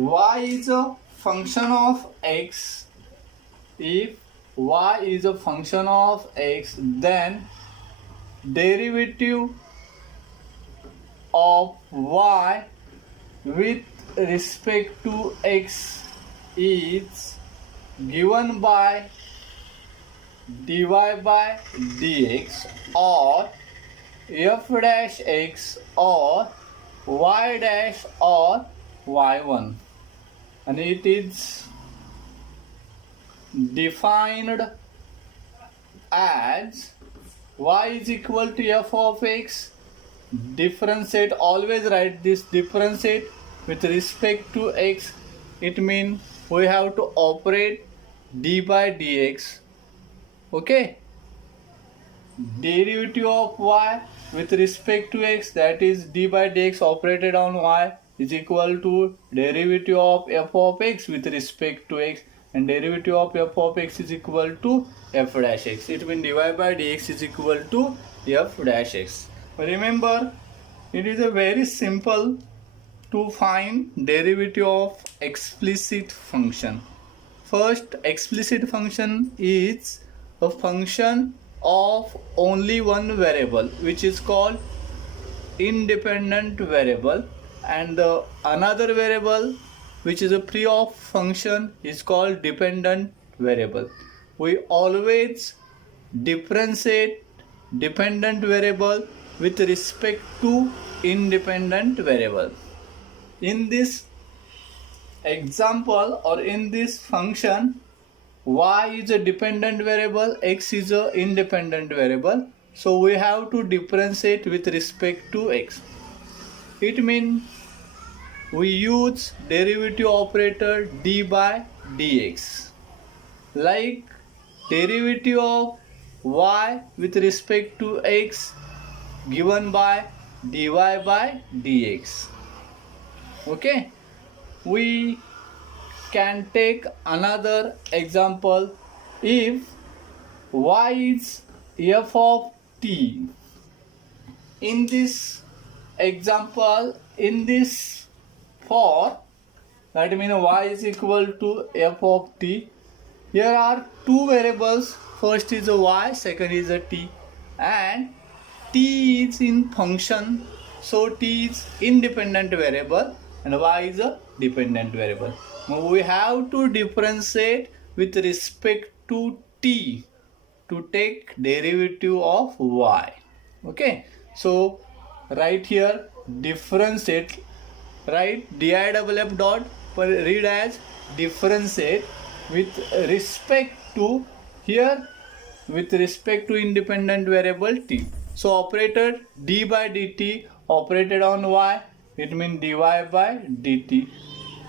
y is a function of x, if y is a function of x, then derivative of y with respect to x is given by dy by dx or f dash x or y dash or y1, and it is defined as y is equal to f of x. Differentiate, always write this differentiate with respect to x. It means we have to operate d by dx. Okay, derivative of y with respect to x, that is d by dx operated on y, is equal to derivative of f of x with respect to x, and derivative of f of x is equal to f dash x. It means dy by dx is equal to f dash x. Remember, it is a very simple to find derivative of explicit function. First, explicit function is a function of only one variable, which is called independent variable, and the another variable which is a pre-op function is called dependent variable. We always differentiate dependent variable with respect to independent variable. In this example or in this function, y is a dependent variable, x is a independent variable, so we have to differentiate with respect to x. It means we use derivative operator d by dx, like derivative of y with respect to x given by dy by dx. Okay, we can take another example. If y is f of t, in this example, in this for, that means y is equal to f of t, here are two variables, first is a y, second is a t, and t is in function, so t is independent variable and y is a dependent variable. Now we have to differentiate with respect to t to take derivative of y. Okay, so right here differentiate, write diff dot, read as differentiate with respect to, here with respect to independent variable t. So operator d by dt operated on y, it means dy by dt.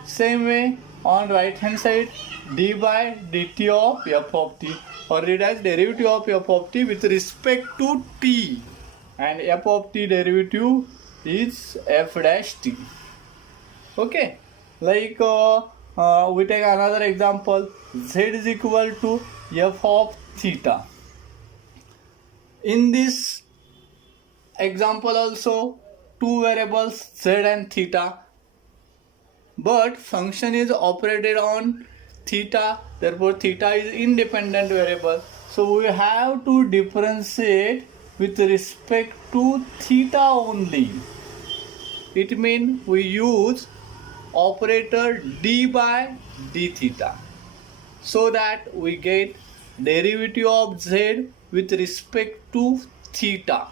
Same way on right hand side, d by dt of f of t, or read as derivative of f of t with respect to t, and f of t derivative is f dash t. Okay, like we take another example, z is equal to f of theta. In this example also, two variables z and theta, but function is operated on theta, therefore theta is independent variable, so we have to differentiate with respect to theta only. It means we use operator d by d theta, so that we get derivative of z with respect to theta,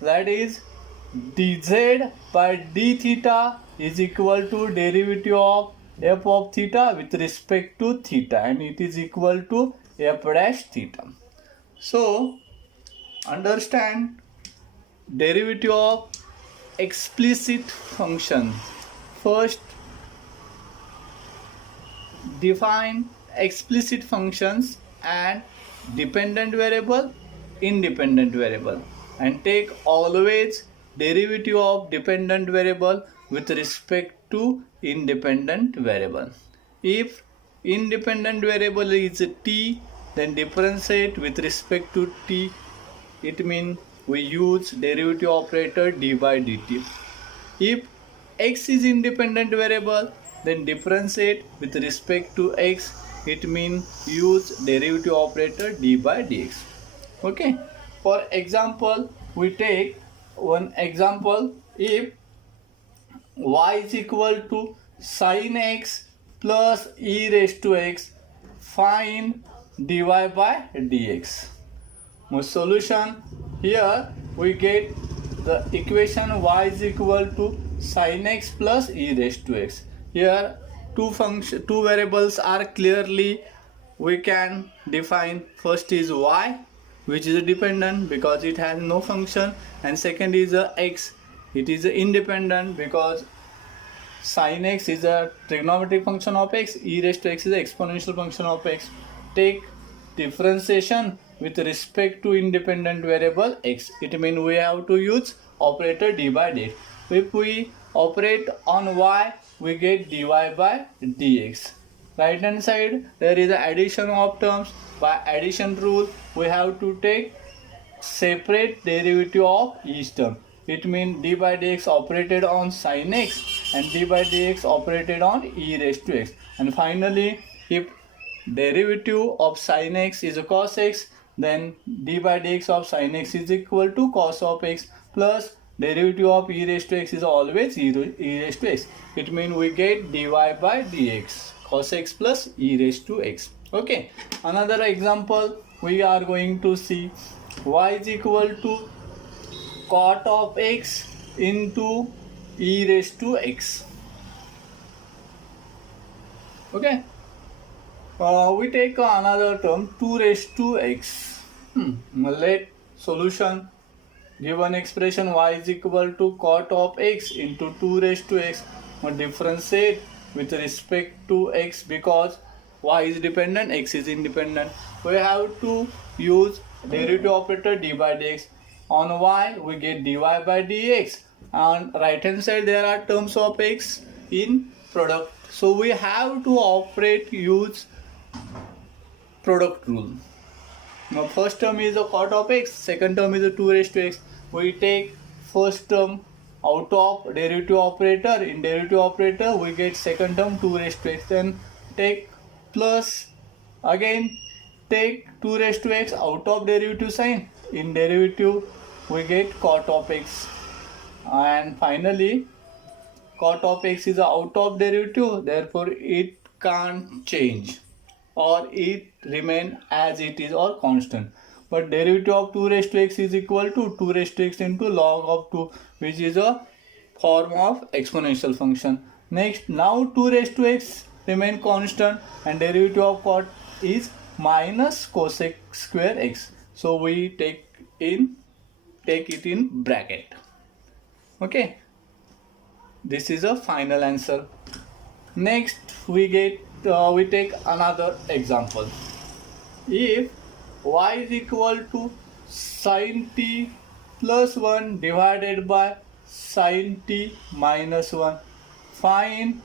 that is dz by d theta is equal to derivative of f of theta with respect to theta, and it is equal to f dash theta. So understand derivative of explicit function. First, define explicit functions and dependent variable, independent variable, and take always derivative of dependent variable with respect to independent variable. If independent variable is t, then differentiate with respect to t. It means we use derivative operator d by dt. If x is independent variable, then differentiate with respect to x. It means use derivative operator d by dx. Okay. For example, we take one example. If y is equal to sin x plus e raised to x, find dy by dx. My solution, here we get the equation y is equal to sin x plus e raised to x. Here two variables are clearly we can define. First is y, which is dependent because it has no function, and second is x. It is independent because sin x is a trigonometric function of x, e raised to x is an exponential function of x. Take differentiation with respect to independent variable x. It means we have to use operator d by dx. If we operate on y, we get dy by dx. Right hand side there is addition of terms. By addition rule, we have to take separate derivative of each term. It means d by dx operated on sin x and d by dx operated on e raised to x. And finally, if derivative of sin x is cos x, then d by dx of sin x is equal to cos of x, plus derivative of e raised to x is always e raised to x. It means we get dy by dx, cos x plus e raised to x. Okay. Another example we are going to see. Y is equal to cot of x into e raised to x. Okay. We take another term 2 raised to x. Let solution, given expression y is equal to cot of x into 2 raised to x. Differentiate with respect to x because y is dependent, x is independent. We have to use derivative operator d by dx. On y we get dy by dx. On right hand side there are terms of x in product. So we have to use product rule. Now first term is a cot of x, second term is a 2 raised to x. We take first term out of derivative operator. In derivative operator we get second term 2 raised to x. Then take plus, again take 2 raised to x out of derivative sign. In derivative we get cot of x. And finally cot of x is out of derivative, therefore it can't change or it remain as it is or constant. But derivative of 2 raised to x is equal to 2 raised to x into log of 2, which is a form of exponential function. Next, now 2 raised to x remain constant and derivative of cot is minus cosec square x. So we take it in bracket. Okay. This is a final answer. Next we take another example. If y is equal to sin t plus 1 divided by sin t minus 1, find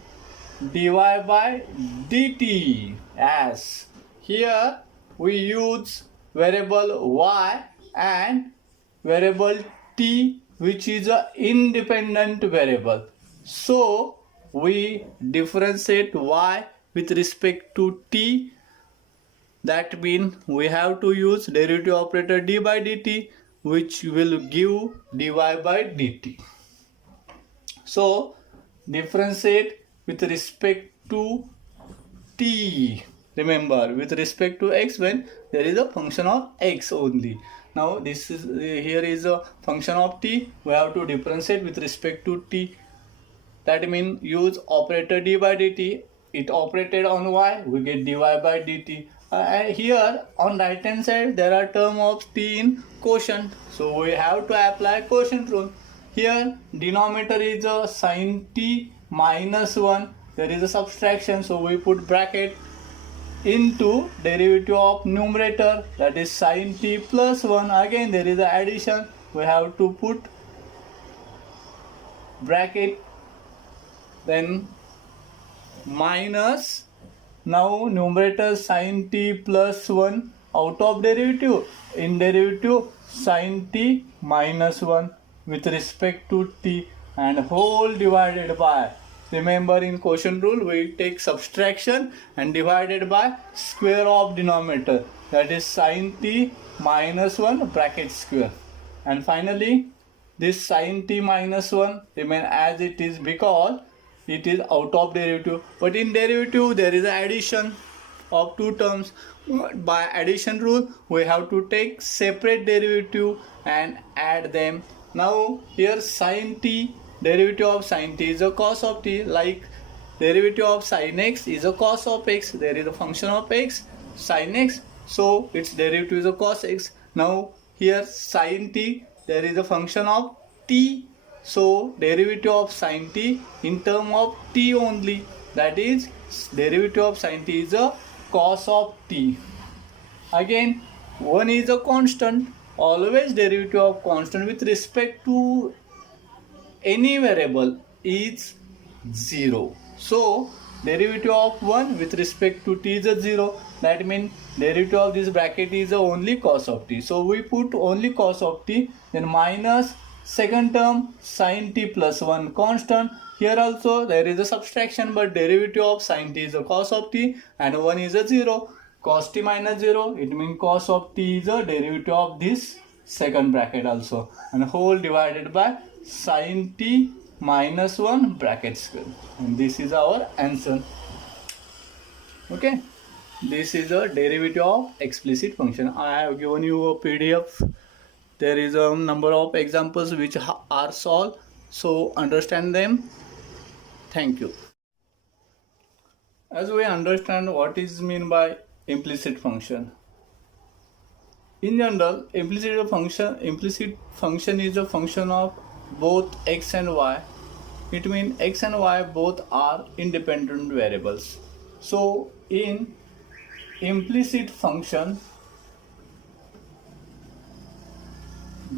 dy by dt. As here we use variable y and variable t, which is an independent variable. So we differentiate y with respect to t. That means we have to use derivative operator d by dt, which will give dy by dt. So differentiate with respect to t. Remember, with respect to x when there is a function of x only. Now this is here is a function of t. We have to differentiate with respect to t. That means use operator d by dt. It operated on y, we get dy by dt. And here on right hand side there are term of t in quotient. So we have to apply quotient rule. Here denominator is a sin t minus 1. There is a subtraction, so we put bracket into derivative of numerator, that is sin t plus 1. Again there is a addition, we have to put bracket, then minus, now numerator sin t plus 1 out of derivative, in derivative sin t minus 1 with respect to t, and whole divided by, remember in quotient rule we take subtraction and divided by square of denominator, that is sin t minus 1 bracket square. And finally this sin t minus 1 remain as it is because it is out of derivative. But in derivative there is an addition of two terms. By addition rule we have to take separate derivative and add them. Now here sin t, derivative of sin t is a cos of t, like derivative of sin x is a cos of x. There is a function of x sin x, so its derivative is a cos x. Now here sin t, there is a function of t, so derivative of sin t in term of t only, that is derivative of sin t is a cos of t. Again, one is a constant, always derivative of constant with respect to any variable is 0. So derivative of 1 with respect to t is a 0. That means derivative of this bracket is only cos of t. So we put only cos of t, then minus second term sin t plus 1 constant. Here also there is a subtraction, but derivative of sin t is a cos of t and 1 is a 0. Cos t minus 0, it means cos of t is a derivative of this second bracket also, and whole divided by sin t minus 1 bracket square. And this is our answer. Okay, this is a derivative of explicit function. I have given you a PDF. There is a number of examples which are solved, so understand them. Thank you. As we understand what is mean by implicit function. In general, implicit function is a function of both x and y. It means x and y both are independent variables. So in implicit function,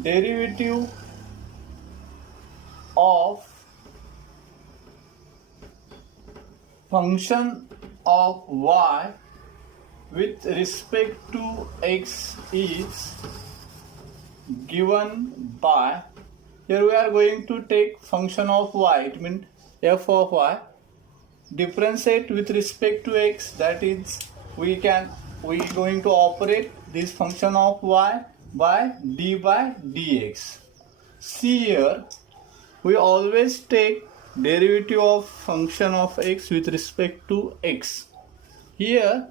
derivative of function of y with respect to x is given by, here we are going to take function of y, it means f of y, differentiate with respect to x, that is we going to operate this function of y by d by dx. See here, we always take derivative of function of x with respect to x. Here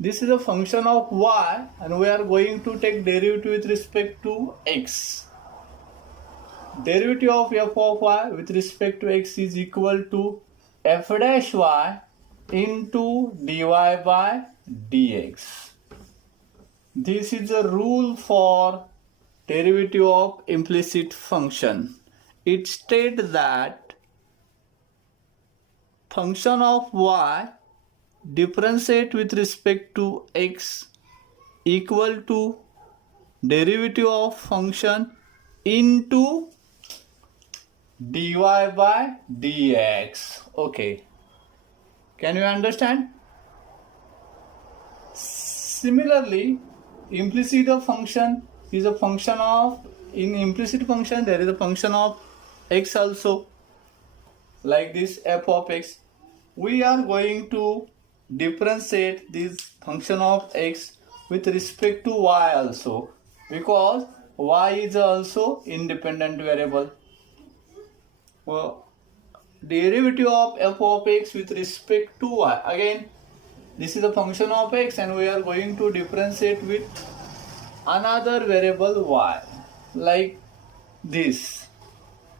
this is a function of y and we are going to take derivative with respect to x. Derivative of f of y with respect to x is equal to f dash y into dy by dx. This is a rule for derivative of implicit function. It states that function of y differentiate with respect to x equal to derivative of function into dy by dx. Okay, can you understand? Similarly, implicit function is a function of, in implicit function there is a function of x also, like this f of x. We are going to differentiate this function of x with respect to y also, because y is also independent variable. Well, derivative of f of x with respect to y, again this is a function of x and we are going to differentiate with another variable y, like this.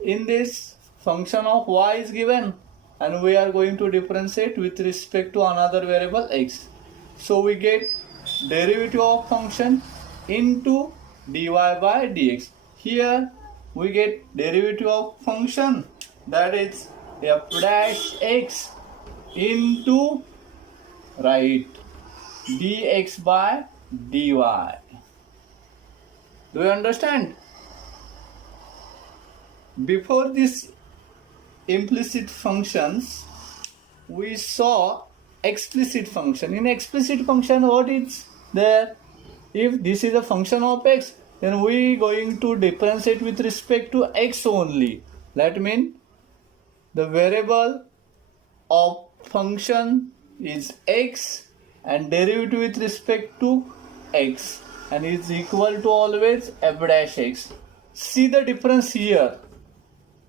In this, function of y is given and we are going to differentiate with respect to another variable x. So we get derivative of function into dy by dx. Here we get derivative of function, that is f dash x into, right, dx by dy. Do you understand? Before this implicit functions, we saw explicit function. In explicit function, what is there? If this is a function of x, then we going to differentiate with respect to x only. That means the variable of function is x and derivative with respect to x and is equal to always f dash x. See the difference here.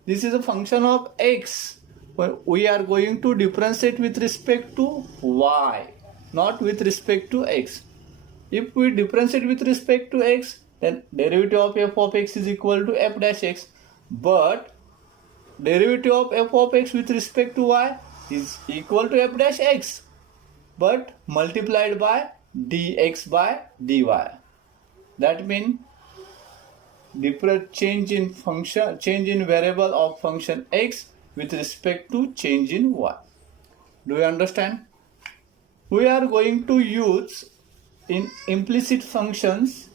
This is a function of x. We are going to differentiate with respect to y, not with respect to x. If we differentiate with respect to x, then derivative of f of x is equal to f dash x. But derivative of f of x with respect to y is equal to f dash x, but multiplied by dx by dy. That means different change in variable of function x with respect to change in y. Do you understand? We are going to use in implicit functions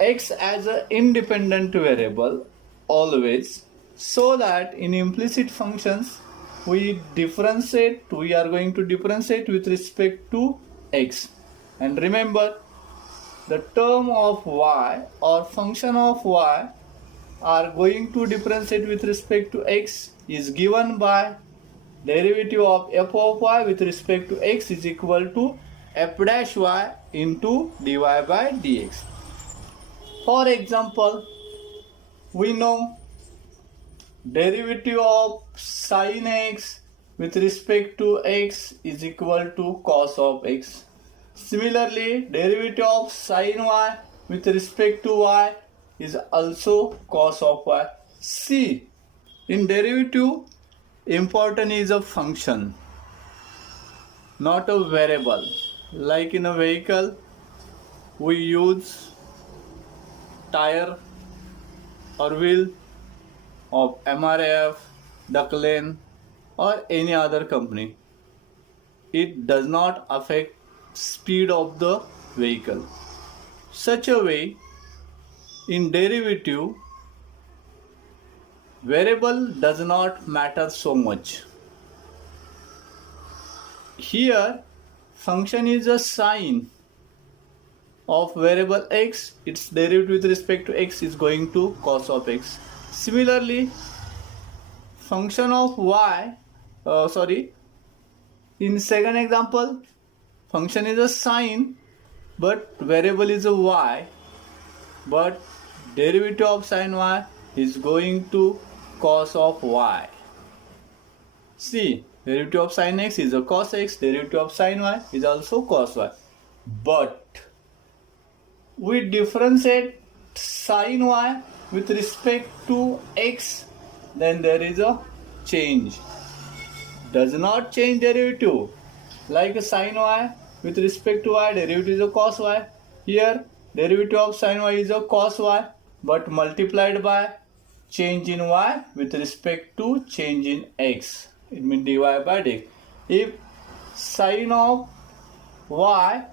x as an independent variable always, so that in implicit functions we are going to differentiate with respect to x. And remember, the term of y or function of y are going to differentiate with respect to x is given by derivative of f of y with respect to x is equal to f dash y into dy by dx. For example, we know derivative of sin x with respect to x is equal to cos of x. Similarly, derivative of sin y with respect to y is also cos of y. See, in derivative, important is a function, not a variable. Like in a vehicle, we use tire or wheel of MRF, Ducklane or any other company. It does not affect speed of the vehicle. Such a way, in derivative, variable does not matter so much. Here, function is a sign of variable x, its derivative with respect to x is going to cos of x. Similarly, function of y, in second example, function is a sign, but variable is a y, but derivative of sin y is going to cos of y. See, derivative of sin x is a cos x, derivative of sin y is also cos y. But we differentiate sin y with respect to x, then there is a change. Does not change derivative. Like sin y with respect to y, derivative is a cos y. Here, derivative of sin y is a cos y, but multiplied by change in y with respect to change in x. It means dy by dx. If sin of y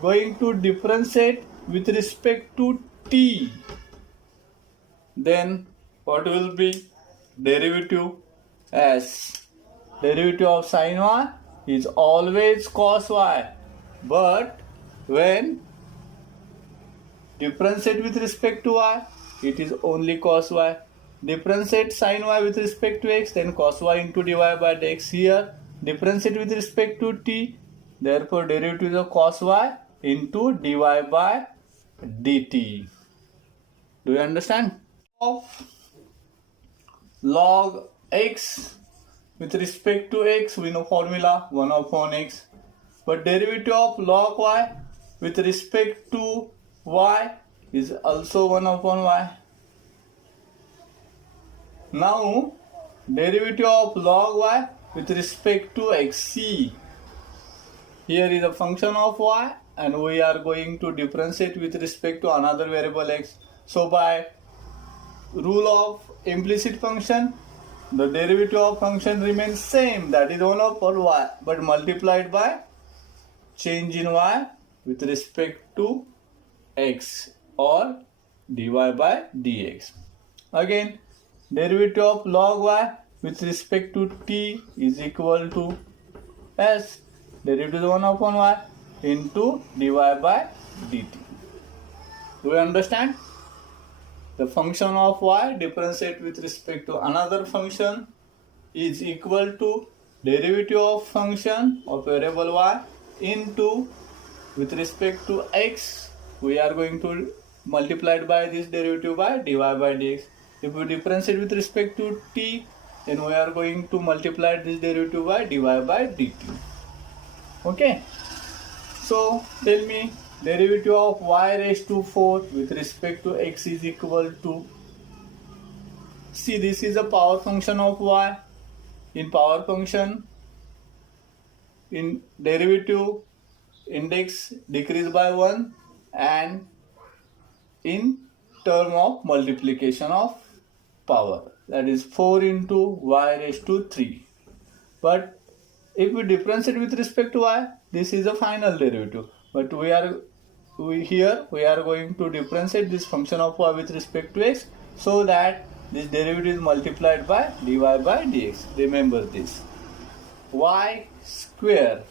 going to differentiate with respect to t, then what will be derivative? As derivative of sin y is always cos y, but when differentiate with respect to y, it is only cos y. Differentiate sin y with respect to x, then cos y into dy by dx. Here, differentiate with respect to t, therefore derivative is of cos y into dy by dt. Do you understand? Of log x with respect to x, we know formula 1 upon x. But derivative of log y with respect to y is also 1 upon y. Now, derivative of log y with respect to x. See, here is a function of y and we are going to differentiate with respect to another variable x. So by rule of implicit function, the derivative of function remains same, that is 1 upon y, but multiplied by change in y with respect to x or dy by dx. Again, derivative of log y with respect to t is equal to s, derivative is 1 upon y into dy by dt. Do you understand? the function of y differentiate with respect to another function is equal to derivative of function of variable y into with respect to x, we are going to multiply it by this derivative by dy by dx. If we differentiate with respect to t, then we are going to multiply this derivative by dy by dt. Okay. So tell me, derivative of y raised to 4 with respect to x is equal to, see, this is a power function of y. In power function, in derivative, index decrease by 1, and in term of multiplication of power, that is 4 into y raised to 3. But if we differentiate with respect to y, this is a final derivative. But here we are going to differentiate this function of y with respect to x, so that this derivative is multiplied by dy by dx. Remember this. Y square,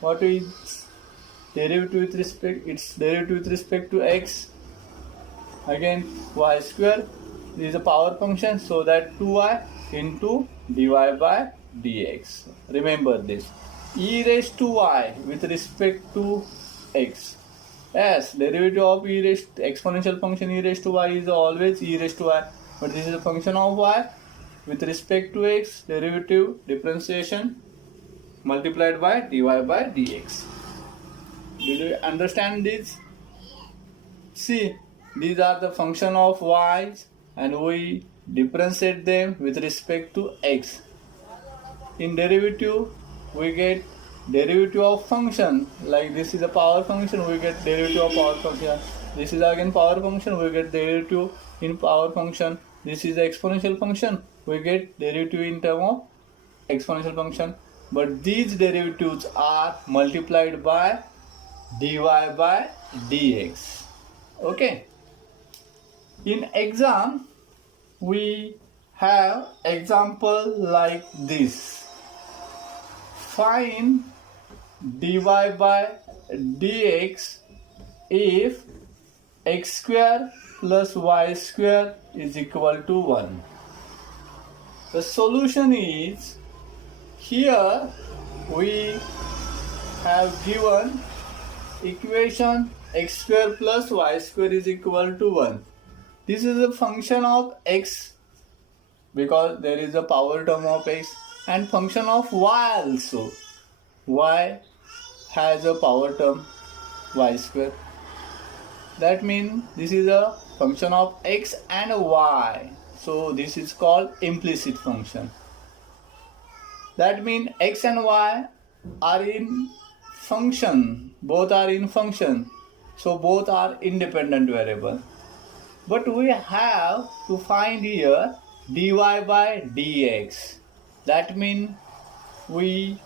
what is derivative with respect? Its derivative with respect to x. Again, y square, this is a power function, so that 2y into dy by dx. Remember this. E raised to y with respect to x. Yes, derivative of e raised exponential function e raised to y is always e raised to y, but this is a function of y with respect to x, derivative differentiation multiplied by dy by dx. Did you understand this? See, these are the function of y's and we differentiate them with respect to x. In derivative, we get derivative of function, like this is a power function, we get derivative of power function. This is again power function, we get derivative in power function. This is the exponential function, we get derivative in term of exponential function. But these derivatives are multiplied by dy by dx. Okay. In exam, we have example like this. Find dy by dx if x square plus y square is equal to 1. The solution is, here we have given equation x square plus y square is equal to 1. This is a function of x because there is a power term of x, and function of y also. Y has a power term y square. That means this is a function of x and y. So this is called implicit function. That means x and y are in function, both are in function, so both are independent variable. But we have to find here dy by dx. That means we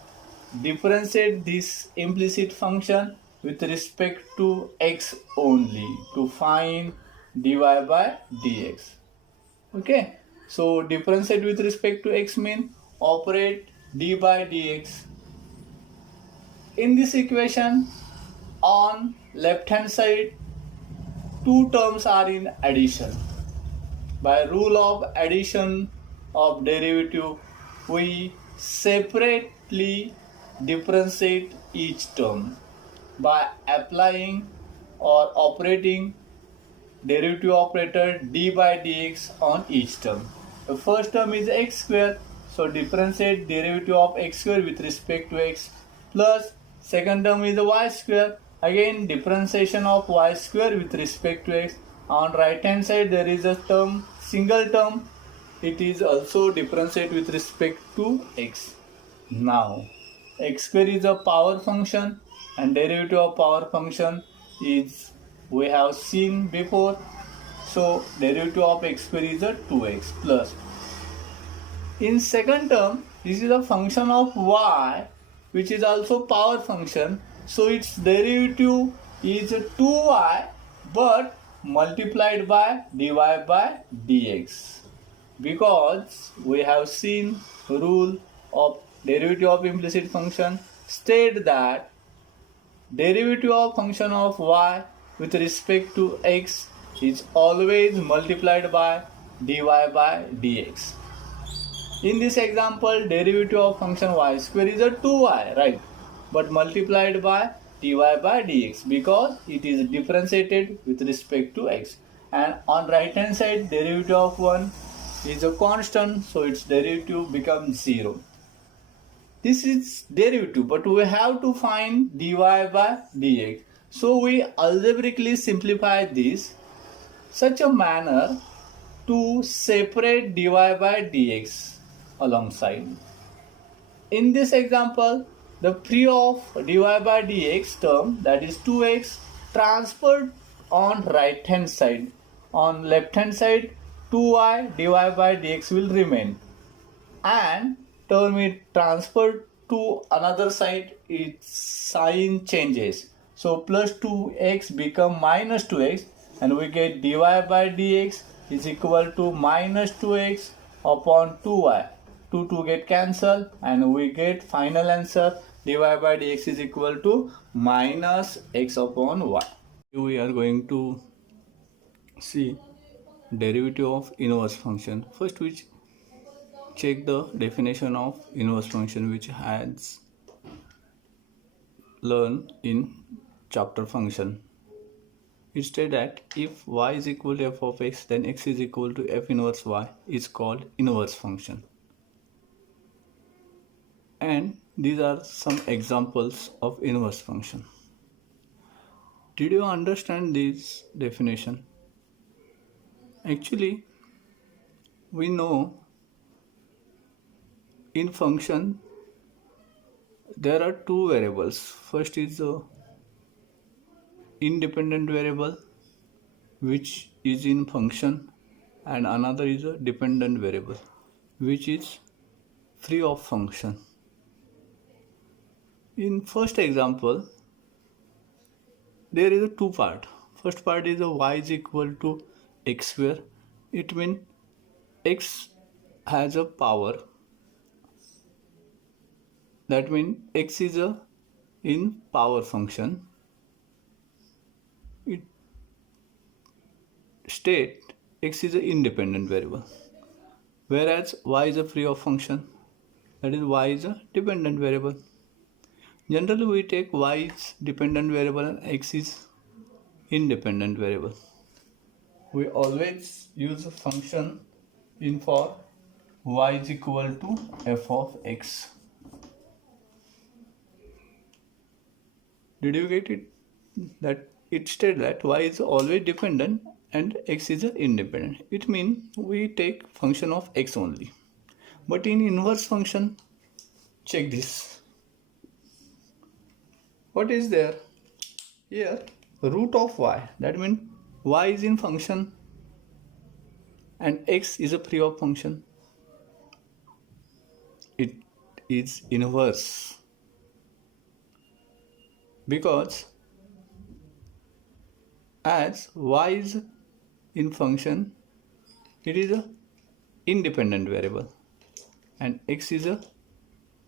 differentiate this implicit function with respect to x only to find dy by dx. Okay, so differentiate with respect to x means operate d by dx. In this equation, on left hand side, two terms are in addition. By rule of addition of derivative, we separately differentiate each term by applying or operating derivative operator d by dx on each term. The first term is x square, so differentiate derivative of x square with respect to x, plus second term is y square, again differentiation of y square with respect to x. On right hand side there is a term, single term, it is also differentiate with respect to x. Now x square is a power function and derivative of power function is, we have seen before, so derivative of x square is a 2x plus. In second term, this is a function of y which is also power function, so its derivative is 2y but multiplied by dy by dx, because we have seen rule of derivative of implicit function state that derivative of function of y with respect to x is always multiplied by dy by dx. In this example, derivative of function y square is a 2y, right? But multiplied by dy by dx because it is differentiated with respect to x. And on right hand side, derivative of 1 is a constant, so its derivative becomes 0. This is derivative, but we have to find dy by dx. So we algebraically simplify this such a manner to separate dy by dx alongside. In this example, the free of dy by dx term, that is 2x, transferred on right hand side. On left hand side, 2y dy by dx will remain, and term is transferred to another side, its sign changes. So plus 2x become minus 2x, and we get dy by dx is equal to minus 2x upon 2y. 2 get cancelled, and we get final answer dy by dx is equal to minus x upon y. We are going to see derivative of inverse function. First, which check the definition of inverse function, which has learned in chapter function. It states that if y is equal to f of x, then x is equal to f inverse y is called inverse function. And these are some examples of inverse function. Did you understand this definition? Actually, we know in function there are two variables. First is the independent variable which is in function, and another is a dependent variable which is free of function. In first example, there is a two part. First part is a y is equal to x square. It means x has a power. That means x is a in power function. It state x is an independent variable, whereas y is a free of function. That is, y is a dependent variable. Generally, we take y is dependent variable and x is independent variable. We always use a function in for y is equal to f of x. Did you get it? That it states that y is always dependent and x is independent. It means we take function of x only. But in inverse function, check this. What is there? Here, root of y. That means y is in function and x is a free of function. It is inverse because as y is in function, it is a independent variable, and x is a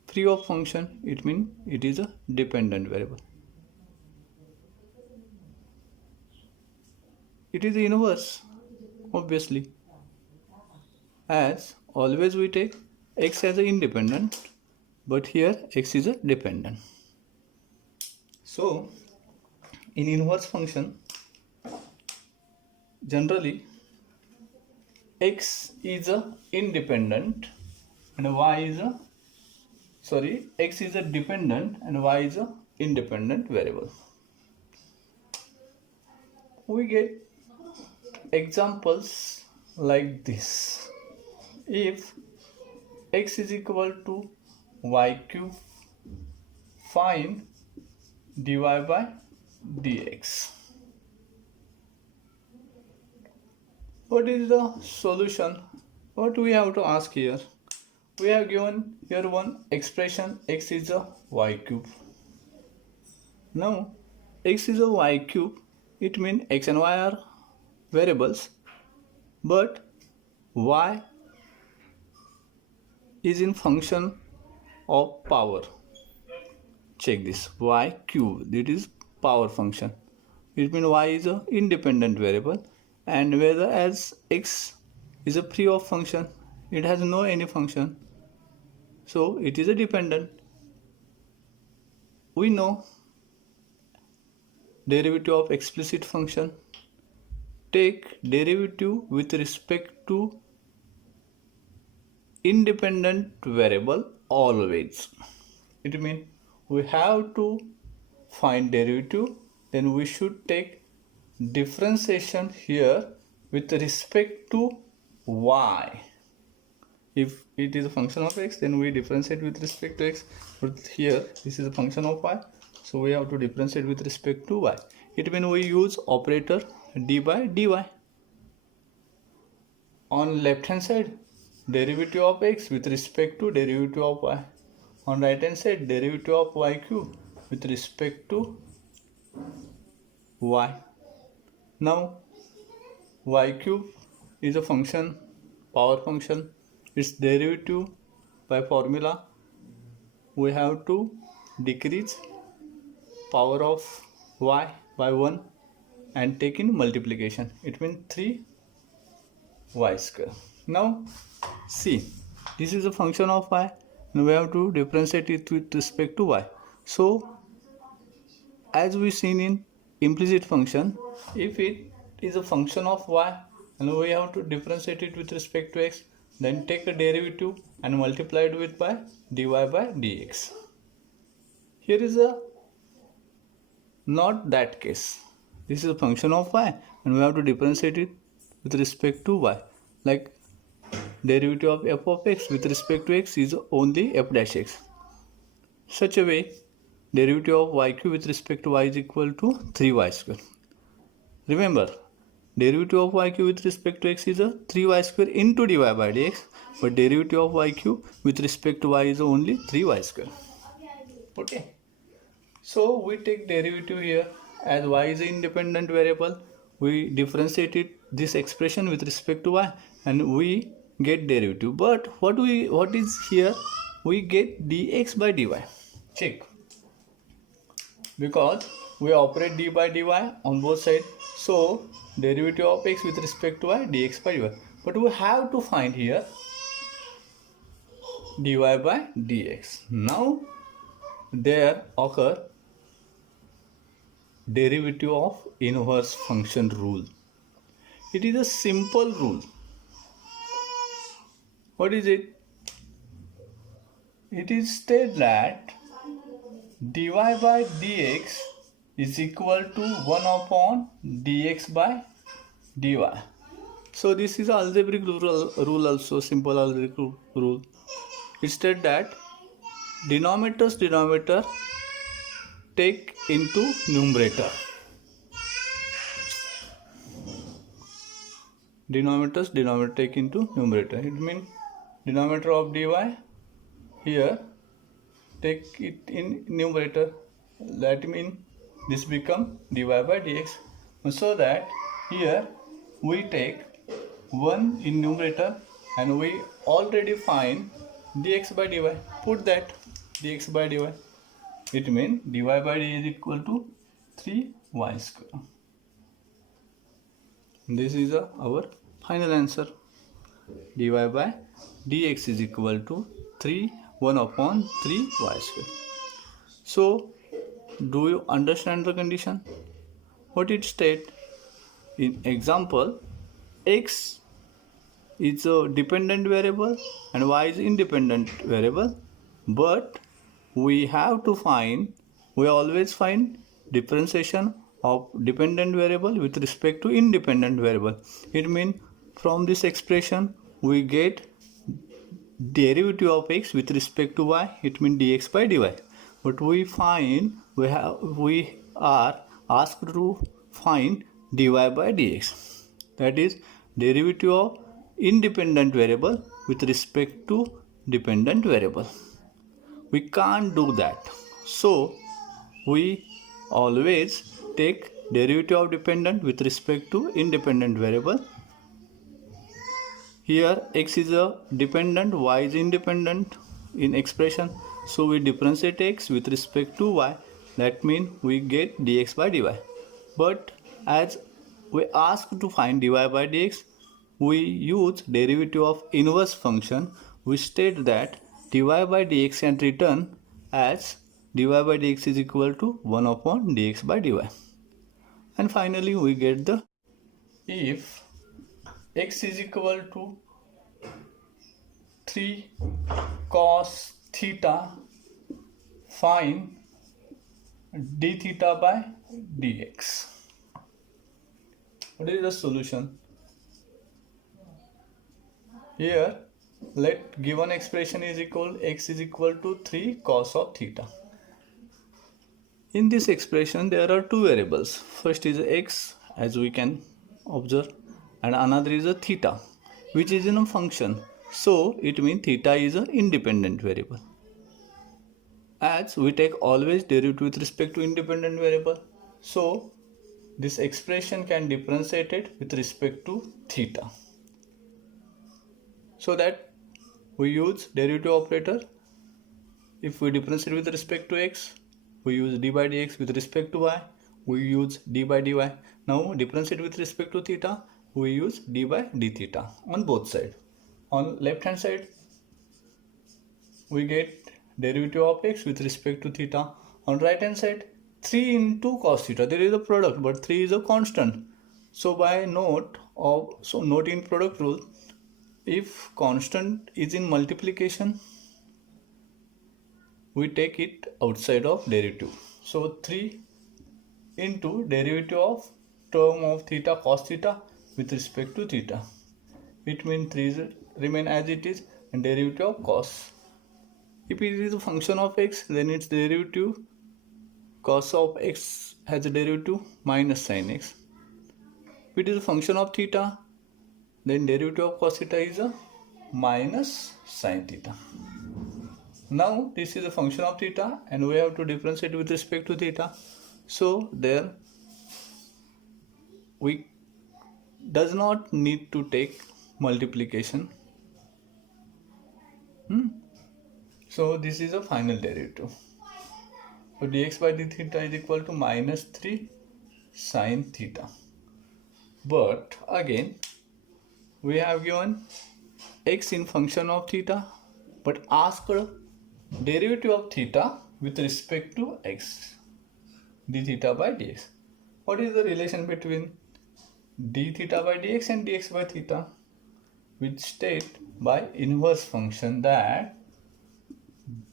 free of function, it means it is a dependent variable. It is inverse, obviously, as always we take x as an independent, but here x is a dependent. So in inverse function, generally x is a independent and x is a dependent and y is a independent variable. We get examples like this. If x is equal to y cube, find dy by dx. What is the solution? What we have to ask here? We have given here one expression, x is a y cube. Now x is a y cube, it means x and y are variables, but y is in function of power. Check this, y cube, it is power function. It means y is a independent variable and whereas x is a free of function, it has no any function, so it is a dependent. We know derivative of explicit function. Take derivative with respect to independent variable always. It means we have to find derivative, then we should take differentiation here with respect to y. If it is a function of x, then we differentiate with respect to x, but here this is a function of y, so we have to differentiate with respect to y. It means we use operator d by dy. On left hand side, derivative of x with respect to derivative of y. On right hand side, derivative of y cube with respect to y. Now y cube is a function, power function. Its derivative by formula, we have to decrease power of y by 1 and take in multiplication. It means 3y square. Now see, this is a function of y and we have to differentiate it with respect to y. So as we seen in implicit function, if it is a function of y and we have to differentiate it with respect to x, then take a derivative and multiply it with by dy by dx. Here is a not that case. This is a function of y and we have to differentiate it with respect to y. Like derivative of f of x with respect to x is only f dash x. Such a way, derivative of y cube with respect to y is equal to 3y square. Remember, derivative of y cube with respect to x is a 3y square into dy by dx, but derivative of y cube with respect to y is only 3y square. Okay. So we take derivative here, as y is an independent variable, we differentiate it, this expression with respect to y, and we get derivative. But what is here? We get dx by dy. Check. Because we operate d by dy on both sides, so derivative of x with respect to y, dx by dy. But we have to find here dy by dx. Now there occur derivative of inverse function rule. It is a simple rule. What is it? It is stated that dy by dx is equal to 1 upon dx by dy. So this is algebraic rule also, simple algebraic rule. It states that denominator take into numerator. Denominator take into numerator. It means denominator of dy here take it in numerator. That means this become dy by dx. So that here we take 1 in numerator and we already find dx by dy. Put that dx by dy. It means dy by dy is equal to 3y square. This is our final answer. Dy by dx is equal to 1 upon 3y square. So, do you understand the condition? What it states? In example, x is a dependent variable and y is independent variable, but we always find differentiation of dependent variable with respect to independent variable. It means from this expression we get derivative of x with respect to y. It means dx by dy. But we are asked to find dy by dx. That is derivative of independent variable with respect to dependent variable. We can't do that. So we always take derivative of dependent with respect to independent variable. Here x is a dependent, y is independent in expression. So we differentiate x with respect to y. That means we get dx by dy. But as we ask to find dy by dx, we use derivative of inverse function. We state that dy by dx can return as dy by dx is equal to 1 upon dx by dy. And finally we get the, if x is equal to 3 cos theta, find d theta by dx. What is the solution? Here let given expression is equal, x is equal to 3 cos of theta. In this expression there are two variables. First is x, as we can observe, and another is a theta, which is in a function. So it means theta is an independent variable. As we take always derivative with respect to independent variable, so this expression can differentiate it with respect to theta. So that we use derivative operator. If we differentiate with respect to x, we use d by dx. With respect to y, we use d by dy. Now differentiate with respect to theta, we use d by d theta on both sides. On left hand side, we get derivative of x with respect to theta. On right hand side, 3 into cos theta. There is a product, but 3 is a constant. So by note in product rule, if constant is in multiplication, we take it outside of derivative. So 3 into derivative of term of theta cos theta with respect to theta. It means 3 remain as it is, and derivative of cos. If it is a function of x, then its derivative cos of x has a derivative minus sin x. If it is a function of theta, then derivative of cos theta is a minus sin theta. Now this is a function of theta and we have to differentiate with respect to theta. So there we does not need to take multiplication. So this is a final derivative. So dx by d theta is equal to minus 3 sin theta. But again, we have given x in function of theta, but asked derivative of theta with respect to x, d theta by dx. What is the relation between d theta by dx and dx by theta? We state by inverse function that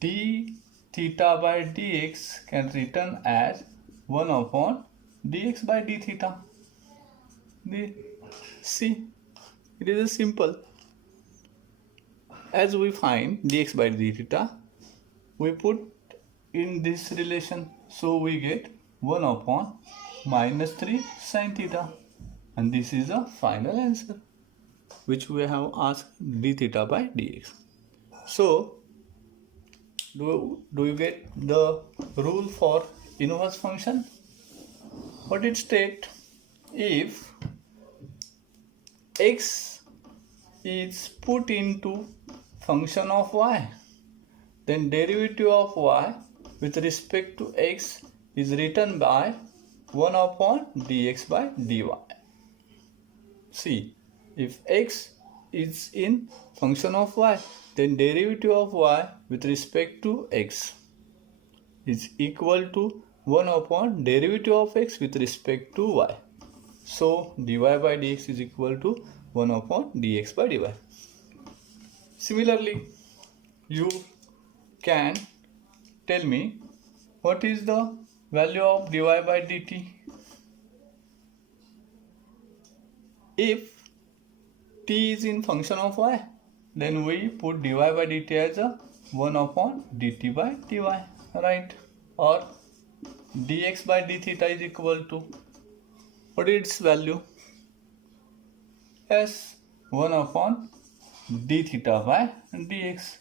d theta by dx can written as 1 upon dx by d theta. See, it is simple. As we find dx by d theta, we put in this relation, so we get 1 upon minus 3 sin theta, and this is the final answer which we have asked, d theta by dx. So do you get the rule for inverse function? What it state? If x is put into function of y, then derivative of y with respect to x is written by 1 upon dx by dy. See, if x is in function of y, then derivative of y with respect to x is equal to 1 upon derivative of x with respect to y. So dy by dx is equal to 1 upon dx by dy. Similarly, you can tell me what is the value of dy by dt. If t is in function of y, then we put dy by dt as a 1 upon dt by dy, right? Or dx by d theta is equal to, what is its value? Yes, 1 upon d theta by dx.